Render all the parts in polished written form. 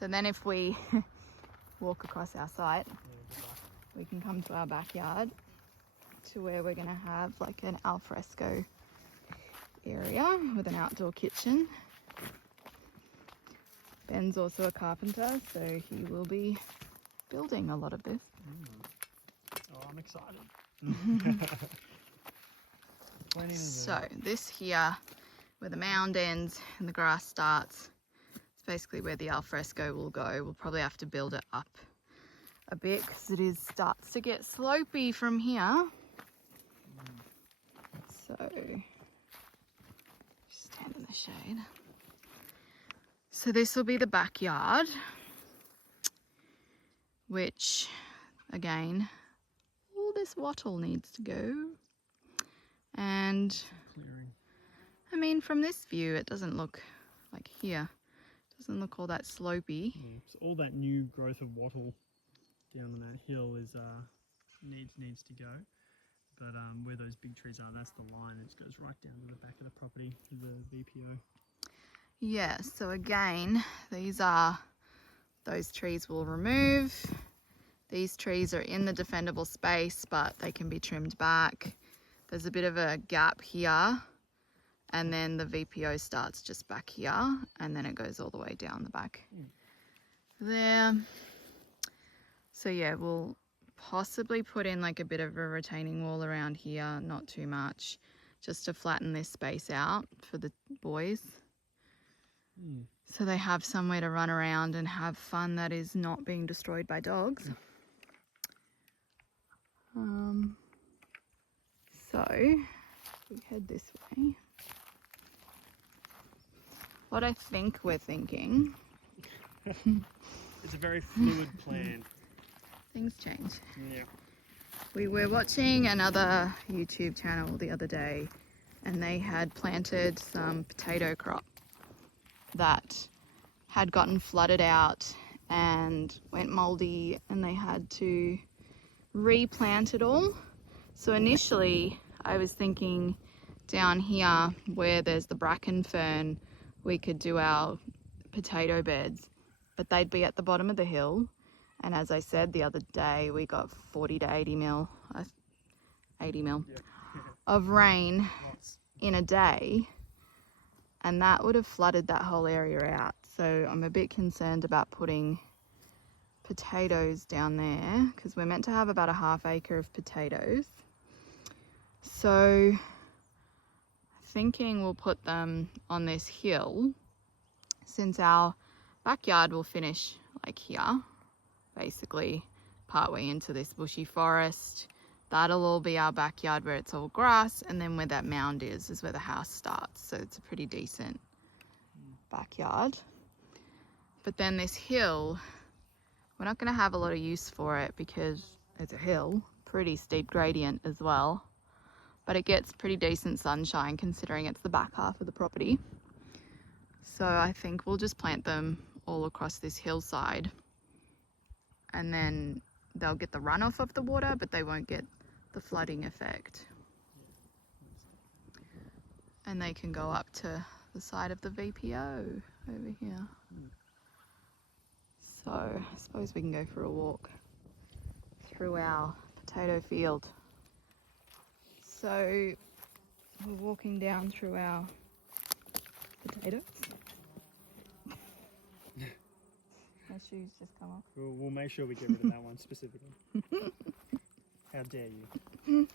So then if we walk across our site, we can come to our backyard to where we're going to have like an alfresco area with an outdoor kitchen. Ben's also a carpenter, so he will be building a lot of this. Oh, I'm excited. So this here, where the mound ends and the grass starts, it's basically where the alfresco will go. We'll probably have to build it up a bit because it starts to get slopey from here. So stand in the shade. So this will be the backyard, which again, all this wattle needs to go. And I mean, from this view, it doesn't look like here. It doesn't look all that slopey. So all that new growth of wattle down on that hill is needs to go. But where those big trees are, that's the line. It goes right down to the back of the property to the VPO. Yeah, so again, those trees will remove. These trees are in the defendable space, but they can be trimmed back. There's a bit of a gap here, and then the VPO starts just back here, and then it goes all the way down the back there. So yeah, we'll possibly put in like a bit of a retaining wall around here, not too much, just to flatten this space out for the boys. So they have somewhere to run around and have fun that is not being destroyed by dogs. So we head this way. What I think we're thinking. It's a very fluid plan. Things change. Yeah. We were watching another YouTube channel the other day, and they had planted some potato crop that had gotten flooded out and went moldy, and they had to replant it all. So initially I was thinking down here where there's the bracken fern, we could do our potato beds, but they'd be at the bottom of the hill. And as I said the other day, we got 40 to 80 mil of rain in a day, and that would have flooded that whole area out. So I'm a bit concerned about putting potatoes down there because we're meant to have about a ½ acre of potatoes. So thinking we'll put them on this hill, since our backyard will finish like here, basically partway into this bushy forest. That'll all be our backyard where it's all grass, and then where that mound is where the house starts. So it's a pretty decent backyard. But then this hill, we're not going to have a lot of use for it because it's a hill, pretty steep gradient as well. But it gets pretty decent sunshine considering it's the back half of the property. So I think we'll just plant them all across this hillside, and then they'll get the runoff of the water, but they won't get the flooding effect. And they can go up to the side of the VPO over here. So I suppose we can go for a walk through our potato field. So we're walking down through our potatoes. My shoes just come off. We'll make sure we get rid of that one specifically. How dare you?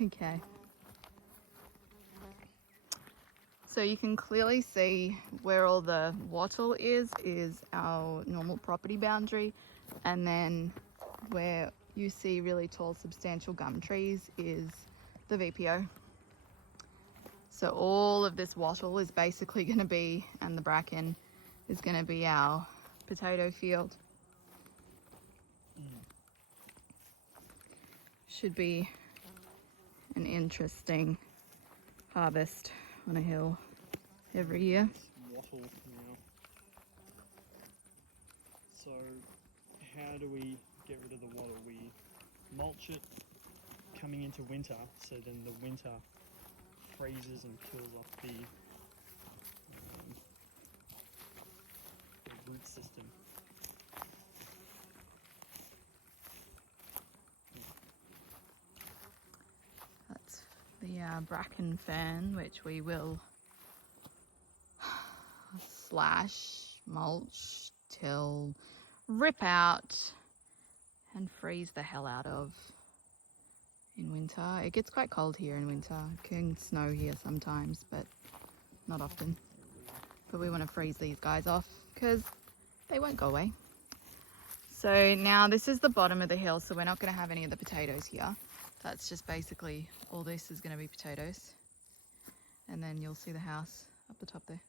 Okay. So you can clearly see where all the wattle is our normal property boundary, and then where you see really tall substantial gum trees is the VPO. So all of this wattle is basically going to be, and the bracken is going to be our potato field. Should be an interesting harvest on a hill every year. Wattle now. So how do we get rid of the wattle? We mulch it coming into winter, so then the winter freezes and kills off the root system. That's the bracken fern, which we will slash, mulch, till, rip out and freeze the hell out of in winter. It gets quite cold here in winter. It can snow here sometimes, but not often. But we want to freeze these guys off because they won't go away. So now this is the bottom of the hill, so we're not going to have any of the potatoes here. That's just basically all this is going to be potatoes. And then you'll see the house up the top there.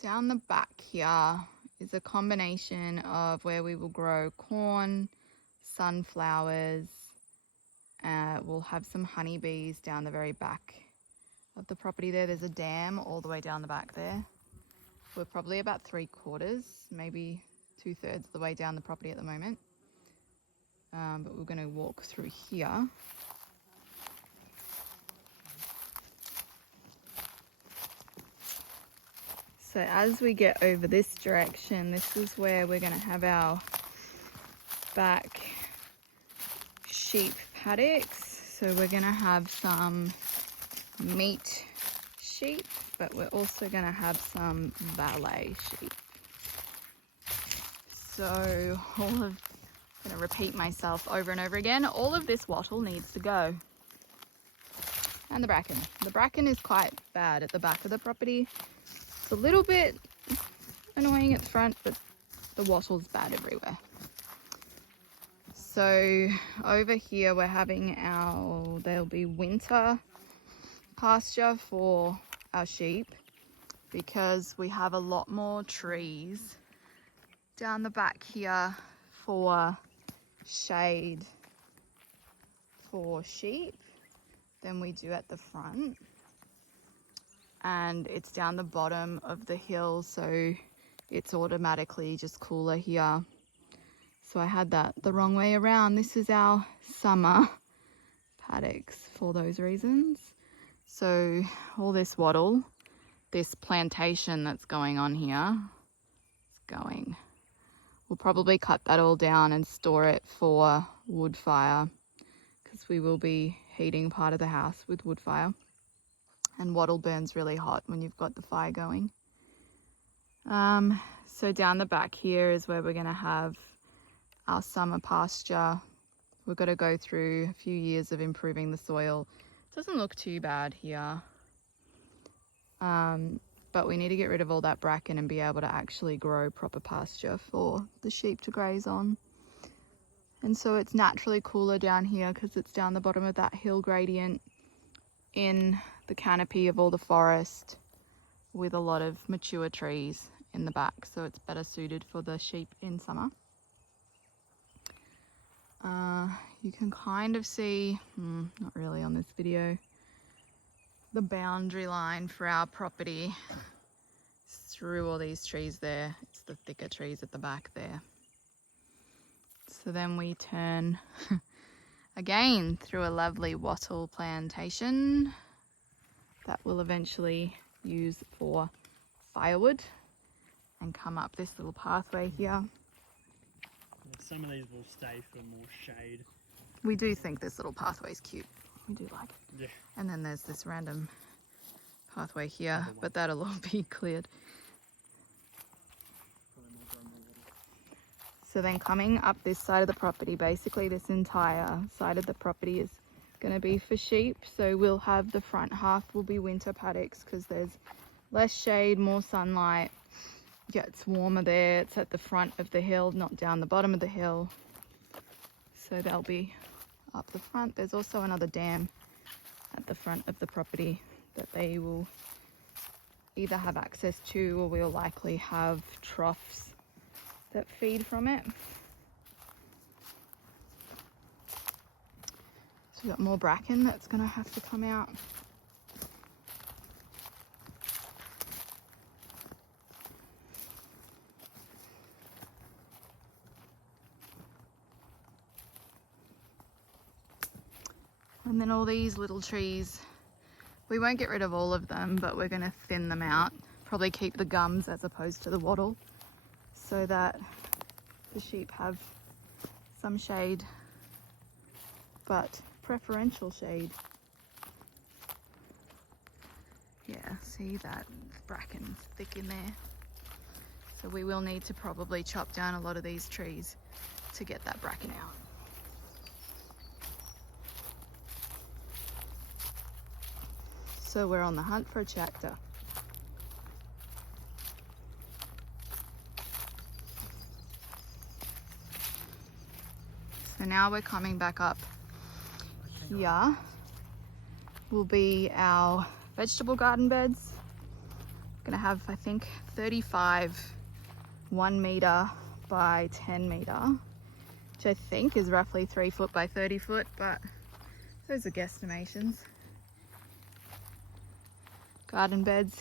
Down the back here is a combination of where we will grow corn, sunflowers. We'll have some honeybees down the very back of the property there. There's a dam all the way down the back there. We're probably about 3/4, maybe 2/3 of the way down the property at the moment. But we're going to walk through here. So as we get over this direction, this is where we're going to have our back sheep paddocks. So we're going to have some meat sheep, but we're also going to have some valet sheep. So I'm going to repeat myself over and over again. All of this wattle needs to go. And the bracken. The bracken is quite bad at the back of the property. It's a little bit annoying at the front, but the wattle's bad everywhere. So over here we're having there'll be winter pasture for our sheep because we have a lot more trees down the back here for shade for sheep than we do at the front. And it's down the bottom of the hill, so it's automatically just cooler here. So I had that the wrong way around. This is our summer paddocks for those reasons. So all this wattle, this plantation that's going on here, we'll probably cut that all down and store it for wood fire because we will be heating part of the house with wood fire. And wattle burns really hot when you've got the fire going. So down the back here is where we're going to have our summer pasture. We've got to go through a few years of improving the soil. It doesn't look too bad here. But we need to get rid of all that bracken and be able to actually grow proper pasture for the sheep to graze on. And so it's naturally cooler down here because it's down the bottom of that hill gradient in the canopy of all the forest with a lot of mature trees in the back, so it's better suited for the sheep in summer. You can kind of see, not really on this video, the boundary line for our property through all these trees there. It's the thicker trees at the back there. So then we turn again through a lovely wattle plantation that we'll eventually use for firewood and come up this little pathway here. Some of these will stay for more shade. We do think this little pathway is cute. We do like it. Yeah. And then there's this random pathway here, but that'll all be cleared. So then coming up this side of the property, basically this entire side of the property is going to be for sheep. So we'll have the front half will be winter paddocks because there's less shade, more sunlight. Gets warmer there. It's at the front of the hill, not down the bottom of the hill. So they'll be up the front. There's also another dam at the front of the property that they will either have access to, or we'll likely have troughs that feed from it. So we've got more bracken that's going to have to come out. And then all these little trees We won't get rid of all of them, but we're going to thin them out. Probably keep the gums as opposed to the wattle, so that the sheep have some shade, but preferential shade. Yeah, see that bracken's thick in there. So we will need to probably chop down a lot of these trees to get that bracken out. So we're on the hunt for a tractor. So now we're coming back up here. Will be our vegetable garden beds. Gonna have, I think, 35 1 meter by 10 meter, which I think is roughly 3 foot by 30 foot, but those are guesstimations. Garden beds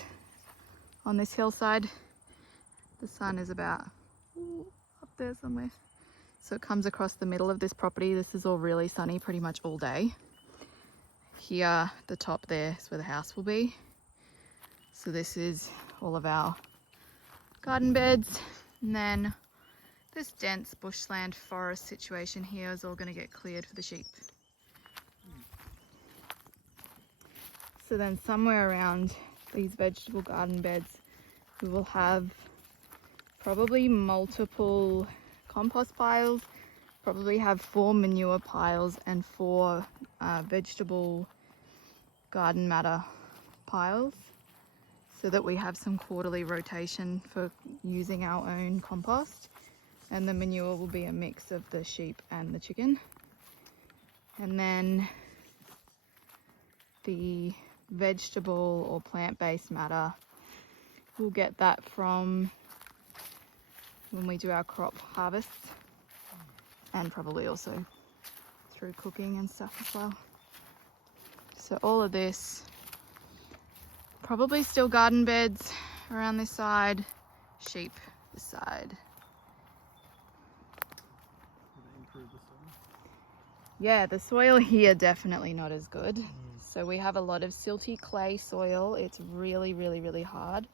on this hillside. The sun is about up there somewhere. So it comes across the middle of this property. This is all really sunny pretty much all day. Here, the top there is where the house will be. So this is all of our garden beds. And then this dense bushland forest situation here is all going to get cleared for the sheep. So then somewhere around these vegetable garden beds, we will have probably multiple compost piles, probably have 4 manure piles and 4 vegetable garden matter piles, so that we have some quarterly rotation for using our own compost. And the manure will be a mix of the sheep and the chicken. And then the vegetable or plant-based matter, we'll get that from when we do our crop harvests, and probably also through cooking and stuff as well. So all of this, probably still garden beds around this side, sheep this side. Yeah, the soil here definitely not as good. So we have a lot of silty clay soil. It's really, really, really hard.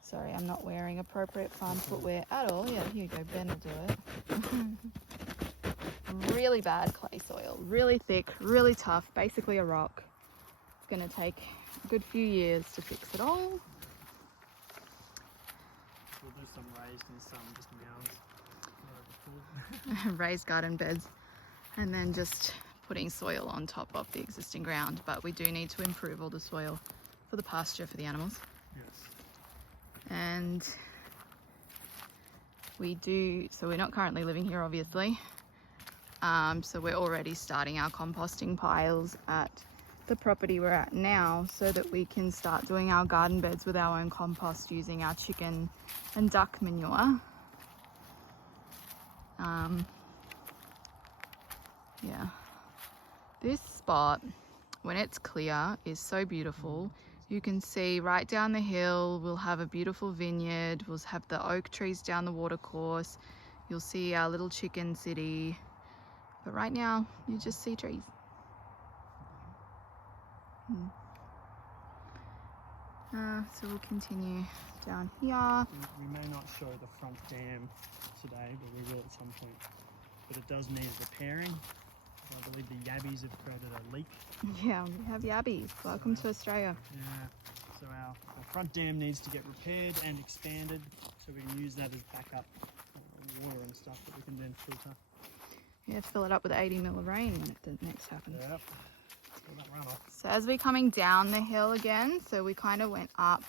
Sorry, I'm not wearing appropriate farm footwear at all. Yeah, here you go, Ben will do it. Really bad clay soil, really thick, really tough, basically a rock. It's gonna take a good few years to fix it all. We'll do some raised and some just mounds. Raised garden beds, and then just putting soil on top of the existing ground. But we do need to improve all the soil for the pasture for the animals. Yes. And we do, so we're not currently living here obviously. So we're already starting our composting piles at the property we're at now, so that we can start doing our garden beds with our own compost using our chicken and duck manure. Yeah, this spot when it's clear is so beautiful. You can see right down the hill we'll have a beautiful vineyard, we'll have the oak trees down the water course, you'll see our little chicken city, but right now you just see trees. So we'll continue down here. We may not show the front dam today, but we will at some point. But it does need repairing. I believe the yabbies have created a leak. Yeah, we have yabbies. Welcome to Australia. Yeah. So our front dam needs to get repaired and expanded, so we can use that as backup water and stuff that we can then filter. Yeah, fill it up with 80 mil of rain when it next happens. Yep. That runoff. So as we're coming down the hill again, so we kind of went up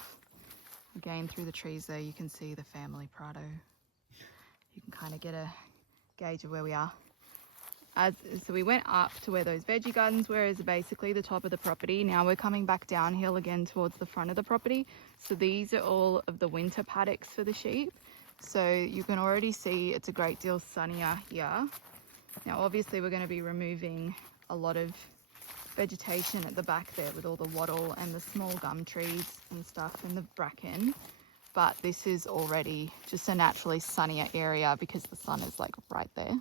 again through the trees there. You can see the family Prado. You can kind of get a gauge of where we are. So we went up to where those veggie gardens were, is basically the top of the property. Now we're coming back downhill again towards the front of the property. So these are all of the winter paddocks for the sheep. So you can already see it's a great deal sunnier here. Now obviously we're going to be removing a lot of vegetation at the back there with all the wattle and the small gum trees and stuff and the bracken, but this is already just a naturally sunnier area because the sun is like right there.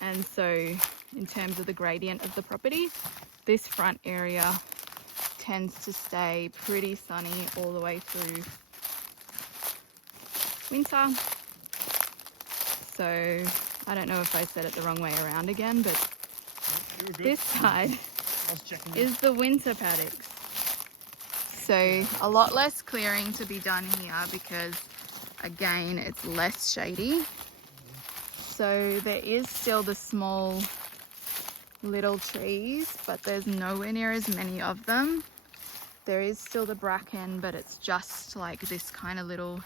And so in terms of the gradient of the property, this front area tends to stay pretty sunny all the way through winter. So I don't know if I said it the wrong way around again, but this side is the winter paddocks. So a lot less clearing to be done here because again it's less shady. So there is still the small little trees, but there's nowhere near as many of them. There is still the bracken, but it's just like this kind of little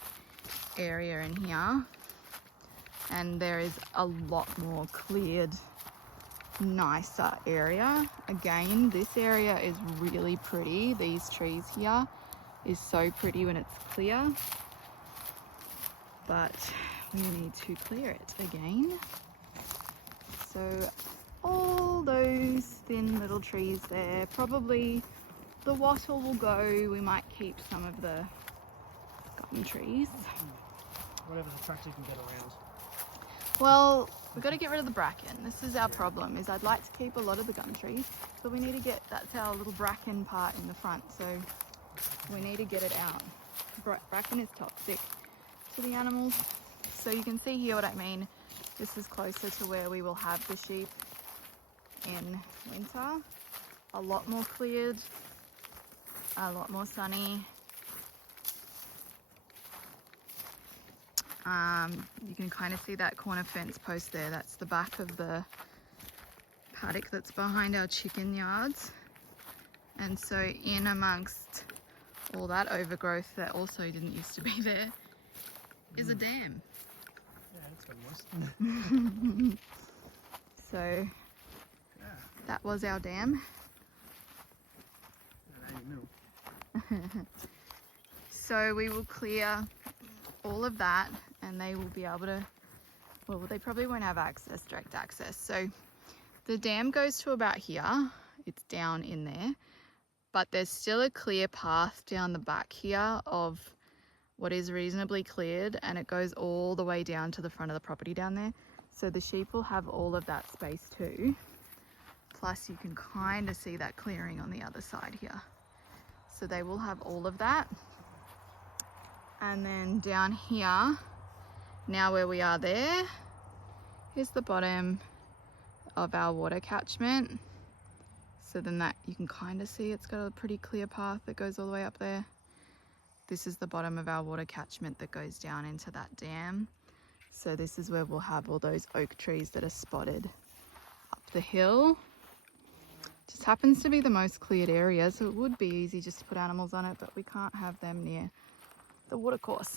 area in here. And there is a lot more cleared, nicer area. Again, this area is really pretty. These trees here is so pretty when it's clear, but we need to clear it again. So all those thin little trees there, probably the wattle will go. We might keep some of the gum trees. Whatever's attractive can get around. Well, we've got to get rid of the bracken. This is our problem, is I'd like to keep a lot of the gum trees, but we need to get, that's our little bracken part in the front, so we need to get it out. Bracken is toxic to the animals. So you can see here what I mean. This is closer to where we will have the sheep in winter. A lot more cleared, a lot more sunny. You can kind of see that corner fence post there. That's the back of the paddock that's behind our chicken yards. And so in amongst all that overgrowth that also didn't used to be there is a dam. Yeah, that's almost. So that was our dam. So we will clear all of that and they will be able to, well, they probably won't have access, direct access. So the dam goes to about here. It's down in there, but there's still a clear path down the back here of what is reasonably cleared, and it goes all the way down to the front of the property down there. So the sheep will have all of that space too. Plus you can kind of see that clearing on the other side here. So they will have all of that. And then down here, now where we are there, is the bottom of our water catchment. So then that you can kind of see it's got a pretty clear path that goes all the way up there. This is the bottom of our water catchment that goes down into that dam. So this is where we'll have all those oak trees that are spotted up the hill. Just happens to be the most cleared area, so it would be easy just to put animals on it, but we can't have them near the watercourse.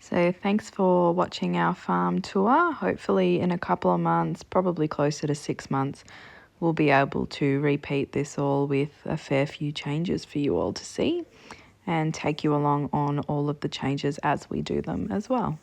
So thanks for watching our farm tour. Hopefully in a couple of months, probably closer to 6 months, we'll be able to repeat this all with a fair few changes for you all to see and take you along on all of the changes as we do them as well.